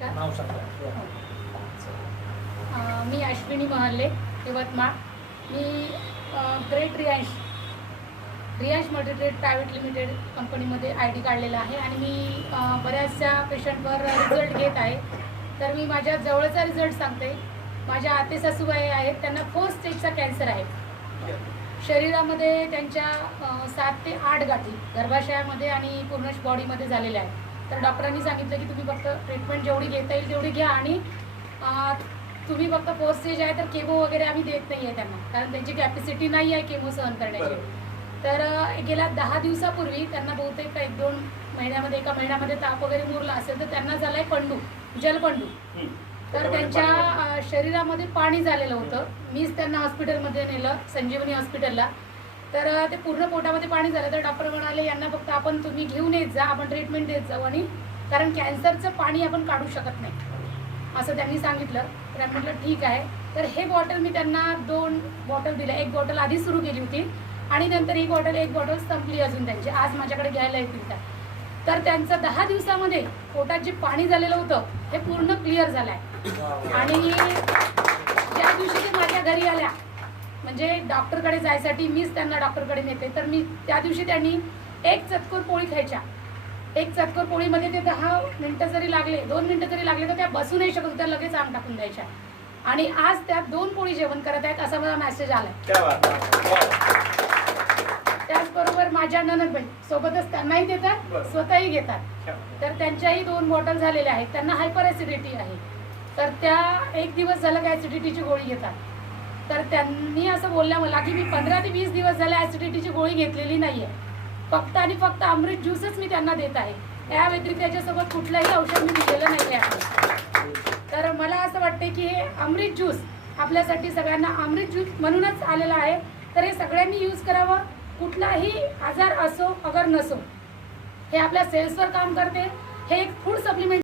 नाव सांगा. मी अश्विनी महाले, यवतमाळ. मी great Riyansh multitrade private limited कंपनीमध्ये ID काढलेला आहे आणि मी बऱ्याचशा पेशंटवर रिझल्ट घेत आहे. तर मी माझ्या जवळचा रिझल्ट सांगते. माझ्या आते सासूबाई आहेत, त्यांना 4th स्टेजचा कॅन्सर आहे. शरीरामध्ये त्यांच्या 7 ते 8 गाठी गर्भाशयामध्ये आणि पूर्ण बॉडीमध्ये झालेल्या आहेत. तर डॉक्टरांनी सांगितलं की तुम्ही फक्त ट्रीटमेंट जेवढी घेता येईल तेवढी घ्या आणि तुम्ही फक्त 4th स्टेज आहे तर केमो वगैरे आम्ही देत नाही आहे त्यांना, कारण त्यांची कॅपॅसिटी नाही आहे केमो सहन करण्याची. तर गेल्या 10 दिवसापूर्वी त्यांना बहुतेक 1-2 महिन्यामध्ये एका महिन्यामध्ये ताप वगैरे मुरला असेल तर त्यांना झालाय पंडू, जलपंडू. तर त्यांच्या शरीरामध्ये पाणी झालेलं होतं. मीच त्यांना हॉस्पिटलमध्ये नेलं, संजीवनी हॉस्पिटलला. तर ते पूर्ण पोटामध्ये पाणी झालं. तर डॉक्टर म्हणाले यांना फक्त आपण तुम्ही घेऊन येत जा, आपण ट्रीटमेंट देत जाऊ आणि कारण कॅन्सरचं पाणी आपण काढू शकत नाही असं त्यांनी सांगितलं. तर आम्ही म्हटलं ठीक आहे. तर हे बॉटल मी त्यांना 2 बॉटल दिल्या. 1 बॉटल आधी सुरू केली होती आणि नंतर एक बॉटल संपली अजून त्यांची. आज माझ्याकडे घ्यायला येतील त्या. तर त्यांचं 10 दिवसामध्ये पोटात जे पाणी झालेलं होतं हे पूर्ण क्लिअर झालं आहे. आणि ज्या दिवशी ते माझ्या घरी आल्या, म्हणजे डॉक्टरकडे जायसाठी मीच त्यांना डॉक्टरकडे नेते, तर मी त्या दिवशी त्यांनी 1 चतकोर पोळी खायच्या. 1 चतकोर पोळीमध्ये ते 10 मिनटं जरी लागले, 2 मिनटं जरी लागले तर त्या बसू नाही शकत होत्या, लगेच आंग टाकून द्यायच्या. आणि आज त्या 2 पोळी जेवण करत आहेत असा मला मेसेज आलाय. त्याचबरोबर माझ्या ननदबाई सोबतच त्यांनाही देतात, स्वतःही घेतात. तर त्यांच्याही 2 बॉटल झालेल्या आहेत. त्यांना हायपर ॲसिडिटी आहे, तर त्या 1 दिवस झालं की ॲसिडिटीची गोळी घेतात. तर त्यांनी असं बोलल्या मला की मी 15 ते 20 दिवस झाले ॲसिडिटीची गोळी घेतलेली नाही आहे, फक्त आणि फक्त अमृत ज्यूसच मी त्यांना देत आहे. त्या व्यतिरिक्त याच्यासोबत कुठलंही औषध मी दिलेलं नाही आहे. तर मला असं वाटते की हे अमृत ज्यूस आपल्यासाठी सगळ्यांना अमृत ज्यूस म्हणूनच आलेला आहे. तर हे सगळ्यांनी यूज करावं. कुठलाही आजार असो अगर नसो, हे आपल्या सेल्सवर काम करते. हे एक फूड सप्लिमेंट